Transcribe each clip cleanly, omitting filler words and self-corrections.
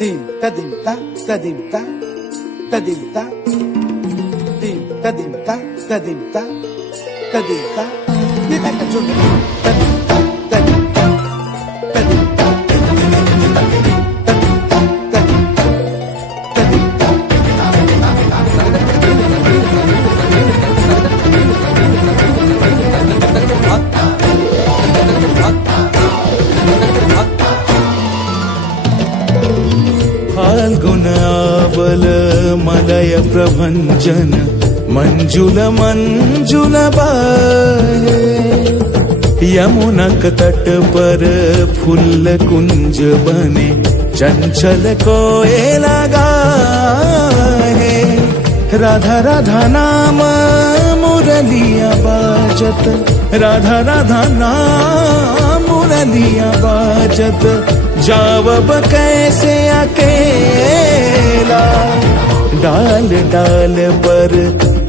dim ta dim ta ta dim ta ta dim ta dim ta dim ta ta dim ta ta dim ta ये तक जो ta dim ta ta dim ta ta dim ta ta dim ta ta dim ta ta dim ta फाल्गुनावल मलय प्रभंजन मंजुल मंजुल बाहे यमुनक तट पर फूल कुंज बने चंचल कोयला गाहे राधा राधा नाम मुरलिया बाजत राधा राधा नाम मुरलिया बाजत जावब कैसे अकेला डाल डाल पर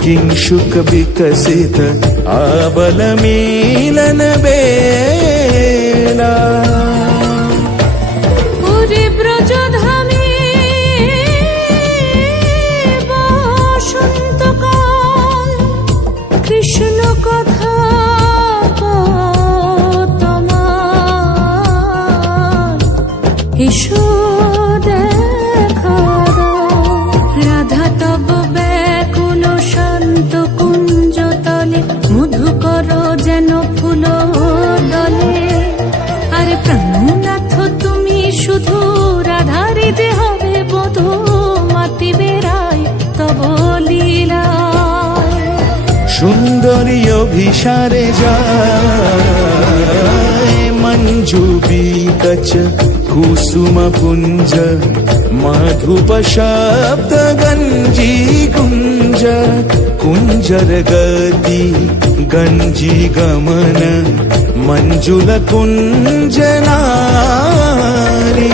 किंशुक विकसित आबल मिलन बेला পুরী ব্রজধামে বসন্তকাল কৃষ্ণ কথা তোমার এসো দেখা দাও রাধা তব ব্যাকুল শান্ত কুঞ্জ তলে মধুকর যেন ফুল দলে আরে প্রাণনাথ তুমি শুধু রাধারে যে হবে বধূ মাতি বেড়ায় তব লীলায় সুন্দরী অভিসারে যায় মঞ্জু বিকচ কুসুম পুঞ্জ মাধুপ শব্দ গঞ্জি কুঞ্জ কুঞ্জর গতি গঞ্জি গমন मंजुल कुंज नारी